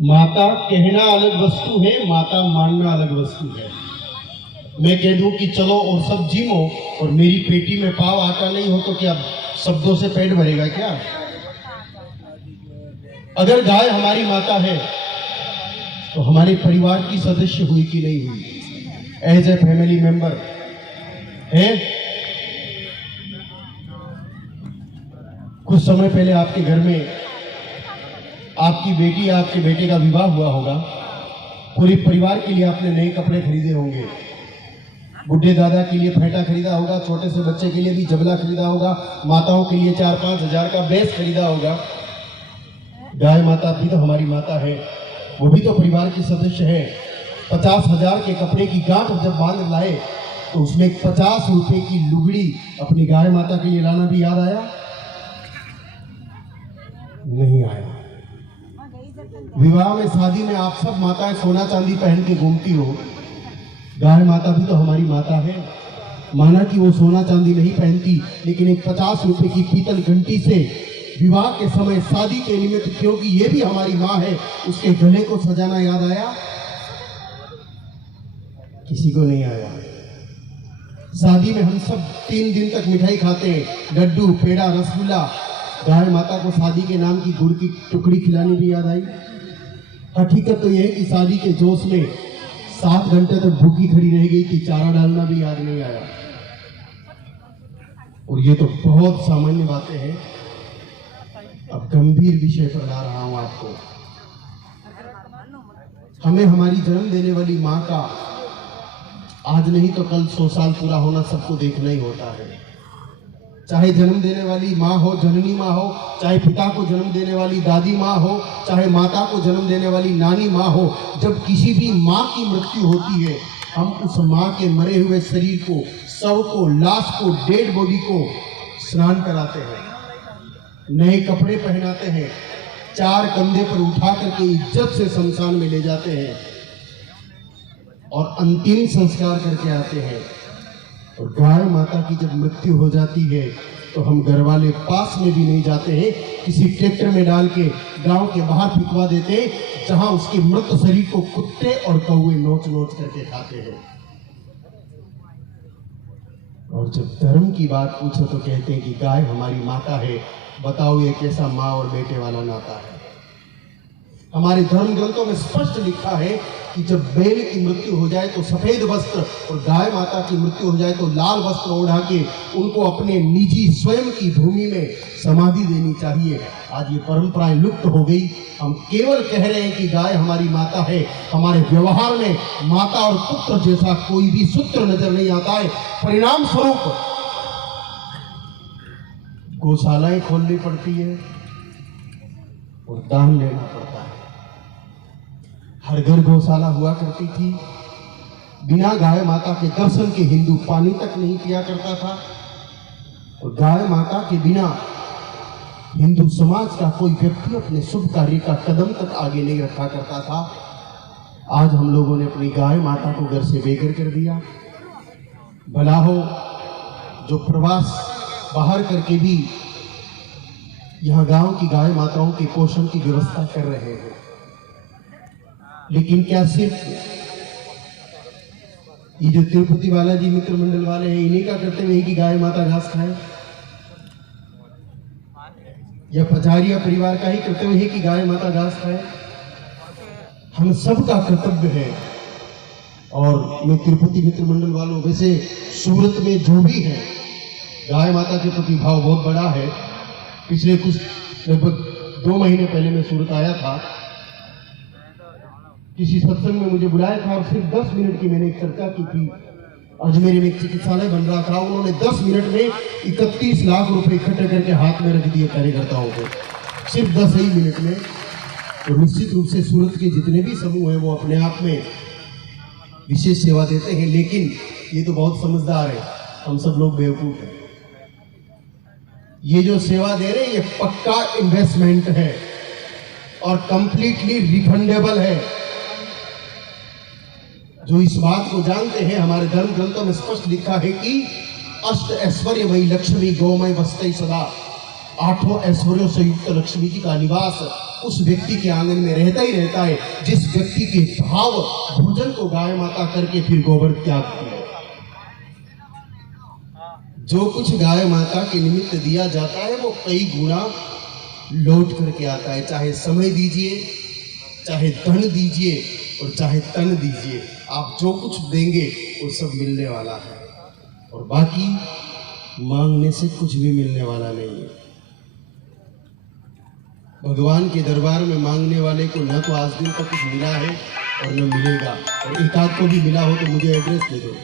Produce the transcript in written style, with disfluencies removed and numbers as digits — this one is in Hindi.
माता कहना अलग वस्तु है, माता मानना अलग वस्तु है। मैं कह दूं कि चलो और सब जिमो और मेरी पेटी में पाव आटा नहीं हो तो क्या शब्दों से पेट भरेगा क्या? अगर गाय हमारी माता है तो हमारे परिवार की सदस्य हुई कि नहीं हुई, एज ए फैमिली मेंबर है। कुछ समय पहले आपके घर में आपकी बेटी या आपके बेटे का विवाह हुआ होगा। पूरे परिवार के लिए आपने नए कपड़े खरीदे होंगे, बुढ़े दादा के लिए फेंटा खरीदा होगा, छोटे से बच्चे के लिए भी जबला खरीदा होगा, माताओं के लिए 4-5 हजार का बेस खरीदा होगा। गाय माता भी तो हमारी माता है, वो भी तो परिवार के सदस्य है। 50,000 के कपड़े की गांठ जब बांध लाए तो उसमें 50 रुपए की लुगड़ी अपनी गाय माता के लिए लाना भी याद आया? नहीं आया। विवाह में, शादी में आप सब माताएं सोना चांदी पहन के घूमती हो, गाय माता भी तो हमारी माता है। माना कि वो सोना चांदी नहीं पहनती, लेकिन एक 50 रुपए की पीतल घंटी से विवाह के समय शादी के निमित्त, क्योंकि ये भी हमारी माँ है, उसके गले को सजाना याद आया? किसी को नहीं आया। शादी में हम सब 3 दिन तक मिठाई खाते हैं, लड्डू, पेड़ा, रसगुल्ला। गाय माता को शादी के नाम की गुड़ की टुकड़ी खिलानी भी याद आई? हकीकत तो यह है कि शादी के जोश में 7 घंटे तक भूखी खड़ी रह गई थी, चारा डालना भी याद नहीं आया। और ये तो बहुत सामान्य बातें हैं। अब गंभीर विषय पर ला रहा हूं आपको। हमें हमारी जन्म देने वाली माँ का आज नहीं तो कल 100 साल पूरा होना सबको देखना ही होता है। चाहे जन्म देने वाली माँ हो, जननी माँ हो, चाहे पिता को जन्म देने वाली दादी माँ हो, चाहे माता को जन्म देने वाली नानी माँ हो, जब किसी भी माँ की मृत्यु होती है, हम उस माँ के मरे हुए शरीर को, शव को, लाश को, डेड बॉडी को स्नान कराते हैं, नए कपड़े पहनाते हैं, 4 कंधे पर उठा करके इज्जत से शमशान में ले जाते हैं और अंतिम संस्कार करके आते हैं। और गाय माता की जब मृत्यु हो जाती है तो हम घर वाले पास में भी नहीं जाते हैं, किसी ट्रैक्टर में डाल के गांव के बाहर फिकवा देते हैं, जहां उसके मृत शरीर को कुत्ते और कौवे नोच नोच करके खाते हैं। और जब धर्म की बात पूछो तो कहते हैं कि गाय हमारी माता है। बताओ ये कैसा माँ और बेटे वाला नाता है? हमारे धर्म ग्रंथों में स्पष्ट लिखा है कि जब बैल की मृत्यु हो जाए तो सफेद वस्त्र, और गाय माता की मृत्यु हो जाए तो लाल वस्त्र ओढ़ा के उनको अपने निजी स्वयं की भूमि में समाधि देनी चाहिए। आज ये परंपराएं लुप्त हो गई। हम केवल कह रहे हैं कि गाय हमारी माता है। हमारे व्यवहार में माता और पुत्र जैसा कोई भी सूत्र नजर नहीं आता है। परिणाम स्वरूप गौशालाएं खोलनी पड़ती है और दान लेना पड़ता है। हर घर गौशाला हुआ करती थी। बिना गाय माता के दर्शन के हिंदू पानी तक नहीं पिया करता था, और गाय माता के बिना हिंदू समाज का कोई व्यक्ति अपने शुभ कार्य का कदम तक आगे नहीं रखा करता था। आज हम लोगों ने अपनी गाय माता को घर से बेघर कर दिया। भला हो जो प्रवास बाहर करके भी यहाँ गांव की गाय माताओं के पोषण की व्यवस्था कर रहे हैं, लेकिन क्या सिर्फ ये जो तिरुपति बालाजी मित्र मंडल वाले हैं इन्हीं का कर्तव्य है कि गाय माता घास खाए, या पचारिया परिवार का ही कर्तव्य है कि गाय माता घास खाए? हम सब का कर्तव्य है। और मैं तिरुपति मित्र मंडल वालों, वैसे सूरत में जो भी है, गाय माता के प्रति भाव बहुत बड़ा है। पिछले कुछ लगभग 2 महीने पहले मैं सूरत आया था, किसी सत्संग में मुझे बुलाया था और सिर्फ 10 मिनट की मैंने एक चर्चा की थी। अजमेर में एक चिकित्सालय बन रहा था, उन्होंने 10 मिनट में 31 लाख रुपए इकट्ठे करके हाथ में रख दिए कार्यकर्ताओं को, सिर्फ 10 ही मिनट में। तो निश्चित रूप से सूरत के जितने भी समूह हैं वो अपने आप में विशेष सेवा देते हैं, लेकिन ये तो बहुत समझदार है, हम सब लोग बेवकूफ हैं। ये जो सेवा दे रहे हैं ये पक्का इन्वेस्टमेंट है और कंप्लीटली रिफंडेबल है। जो इस बात को जानते हैं, हमारे धर्म ग्रंथों में स्पष्ट लिखा है कि अष्ट ऐश्वर्यमयी लक्ष्मी गौमय वस्तई सदा, 8 ऐश्वर्यों से युक्त लक्ष्मी जी का निवास उस व्यक्ति के आंगन में रहता ही रहता है जिस व्यक्ति के भाव भोजन को गाय माता करके फिर गोबर त्याग किया। जो कुछ गाय माता के निमित्त दिया जाता है वो कई गुना लौट करके आता है। चाहे समय दीजिए, चाहे धन दीजिए और चाहे तन दीजिए, आप जो कुछ देंगे वो सब मिलने वाला है और बाकी मांगने से कुछ भी मिलने वाला नहीं है। भगवान के दरबार में मांगने वाले को न तो आज दिन तक कुछ मिला है और न मिलेगा, और एक आध को भी मिला हो तो मुझे एड्रेस दे दो।